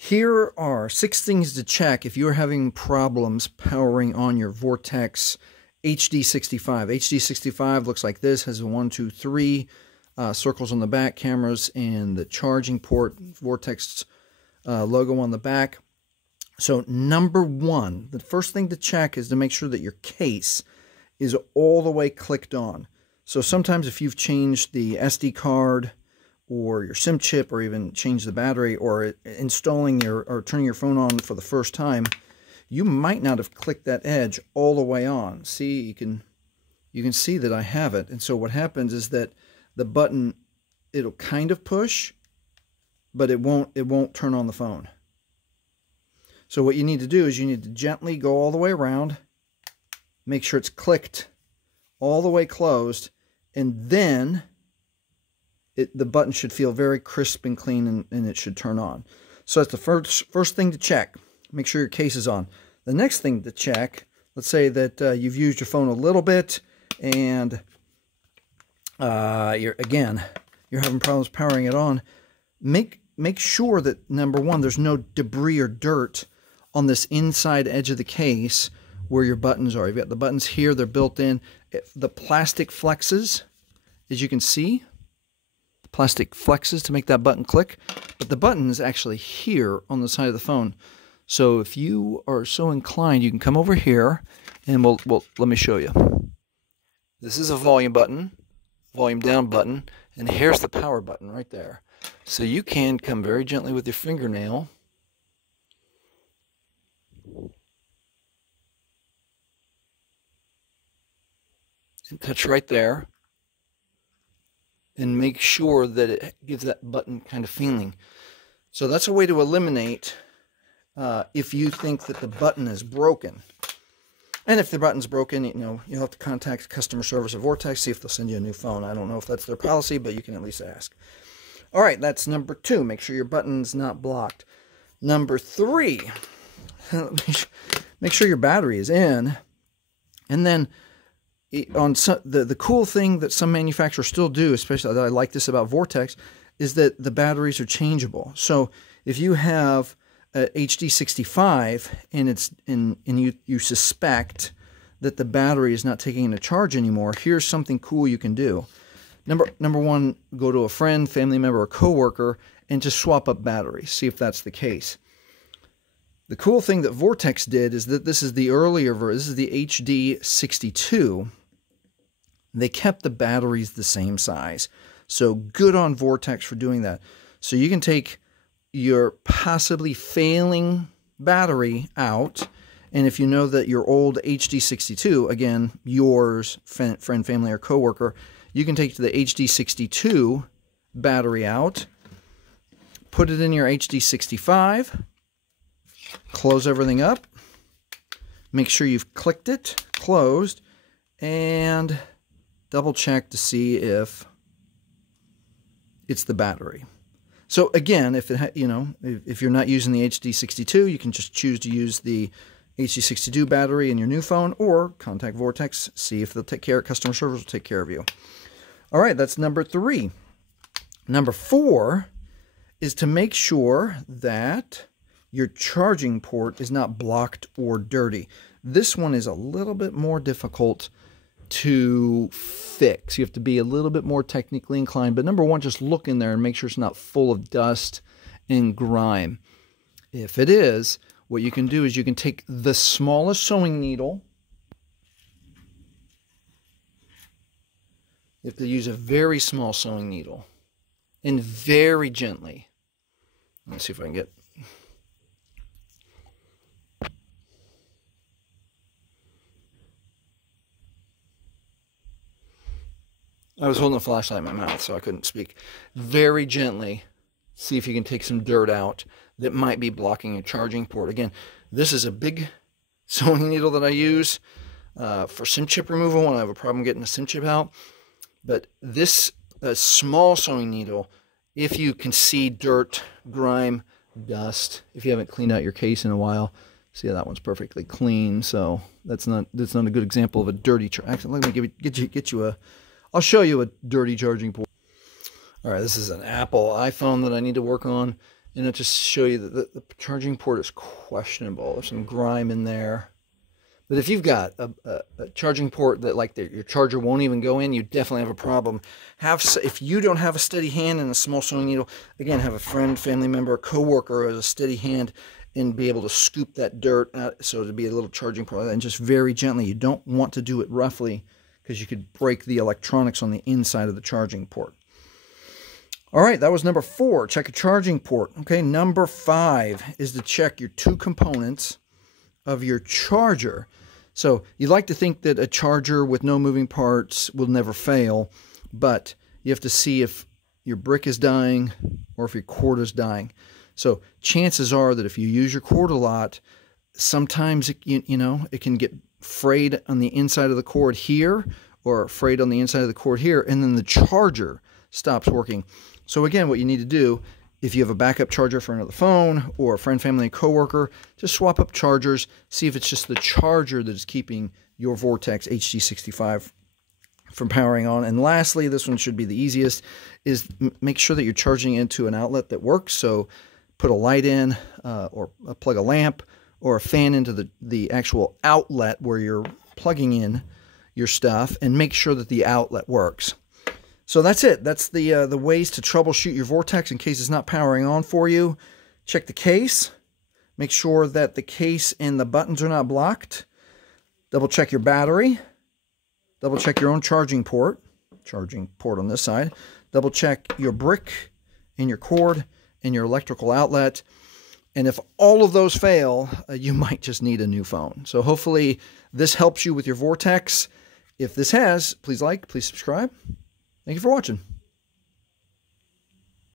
Here are 6 things to check if you're having problems powering on your Vortex HD65. HD65 looks like this, has a 1, 2, 3 circles on the back, cameras, and the charging port, Vortex logo on the back. So number 1, the first thing to check is to make sure that your case is all the way clicked on. So sometimes if you've changed the SD card or your SIM chip, or even change the battery, or installing or turning your phone on for the first time, you might not have clicked that edge all the way on. See, you can see that I have it. And so what happens is that the button, it'll kind of push, but it won't turn on the phone. So what you need to do is you need to gently go all the way around, make sure it's clicked all the way closed, and then the button should feel very crisp and clean, and it should turn on. So that's the first thing to check. Make sure your case is on. The next thing to check, let's say that you've used your phone a little bit, and you're having problems powering it on. Make sure that, number 1, there's no debris or dirt on this inside edge of the case where your buttons are. You've got the buttons here, they're built in. The plastic flexes, as you can see, plastic flexes to make that button click, but the button is actually here on the side of the phone. So if you are so inclined, you can come over here, and let me show you. This is a volume button, volume down button, and here's the power button right there. So you can come very gently with your fingernail and touch right there, and make sure that it gives that button kind of feeling. So that's a way to eliminate if you think that the button is broken. And if the button's broken, you'll have to contact customer service at Vortex, see if they'll send you a new phone. I don't know if that's their policy, but you can at least ask. All right, that's number 2. Make sure your button's not blocked. Number 3, make sure your battery is in. And then the cool thing that some manufacturers still do, especially I like this about Vortex, is that the batteries are changeable. So if you have a HD65 and you suspect that the battery is not taking a charge anymore, here's something cool you can do. Number 1, go to a friend, family member, or coworker and just swap up batteries. See if that's the case. The cool thing that Vortex did is that this is the earlier version. This is the HD62. They kept the batteries the same size. So good on Vortex for doing that. So you can take your possibly failing battery out, and if you know that your old HD62, again, yours, friend, family, or coworker, you can take the HD62 battery out, put it in your HD65, close everything up, make sure you've clicked it, closed, and double check to see if it's the battery. So again, if you're not using the HD62, you can just choose to use the HD62 battery in your new phone, or contact Vortex, see if they'll take care of it. Customer service will take care of you. All right, that's number 3. Number 4 is to make sure that your charging port is not blocked or dirty. This one is a little bit more difficult to fix. You have to be a little bit more technically inclined. But number 1, just look in there and make sure it's not full of dust and grime. If it is, what you can do is you can take the smallest sewing needle. You have to use a very small sewing needle, and very gently. Let's see if I can get... I was holding a flashlight in my mouth, so I couldn't speak. Very gently, see if you can take some dirt out that might be blocking your charging port. Again, this is a big sewing needle that I use for SIM chip removal when I have a problem getting a SIM chip out. But this small sewing needle, if you can see dirt, grime, dust, if you haven't cleaned out your case in a while, see how that one's perfectly clean. So that's not a good example of a dirty. Actually, let me get you a. I'll show you a dirty charging port. All right, this is an Apple iPhone that I need to work on, And I'll just show you that the charging port is questionable. There's some grime in there. But if you've got a charging port that your charger won't even go in, you definitely have a problem. If you don't have a steady hand and a small sewing needle, again, have a friend, family member, coworker who has a steady hand and be able to scoop that dirt out, so to be a little charging port, and just very gently. You don't want to do it roughly because you could break the electronics on the inside of the charging port. All right, that was number 4. Check a charging port. Okay, number 5 is to check your 2 components of your charger. So you like to think that a charger with no moving parts will never fail, but you have to see if your brick is dying or if your cord is dying. So chances are that if you use your cord a lot, sometimes it can get frayed on the inside of the cord here or frayed on the inside of the cord here, and then the charger stops working. So again, what you need to do, if you have a backup charger for another phone or a friend, family, and coworker, just swap up chargers. See if it's just the charger that is keeping your Vortex HD65 from powering on. And lastly, this one should be the easiest, is make sure that you're charging into an outlet that works. So put a light in or plug a lamp or a fan into the actual outlet where you're plugging in your stuff, and make sure that the outlet works. So that's it. That's the ways to troubleshoot your Vortex in case it's not powering on for you. Check the case. Make sure that the case and the buttons are not blocked. Double check your battery. Double check your own charging port on this side. Double check your brick and your cord and your electrical outlet. And if all of those fail, you might just need a new phone. So hopefully this helps you with your Vortex. If this has, please like, please subscribe. Thank you for watching.